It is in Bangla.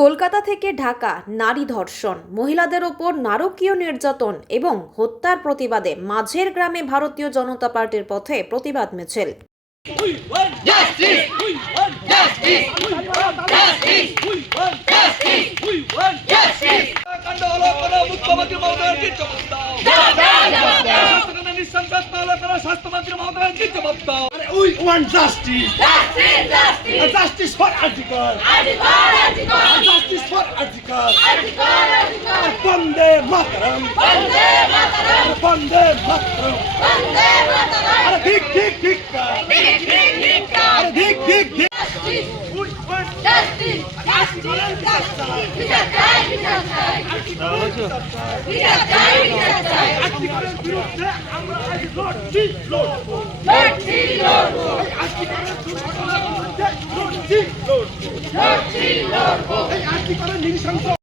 কলকাতা থেকে ঢাকা নারী ধর্ষণ, মহিলাদের ওপর নারকীয় নির্যাতন এবং হত্যার প্রতিবাদে মাঝের গ্রামে ভারতীয় জনতা পার্টির পথে প্রতিবাদ মিছিল। স্বাস্থ্যমন্ত্রী মমতা ব্যানার্জি জবাব দাও। We want justice. Justice for Article. Justice for Article. Bande Mataram. Bande Mataram. Are dik. Are dik. We want justice. আর্টিকেলের বিরুদ্ধে আমরা আজ লড়বো। আর্টিকেলের নৃশংস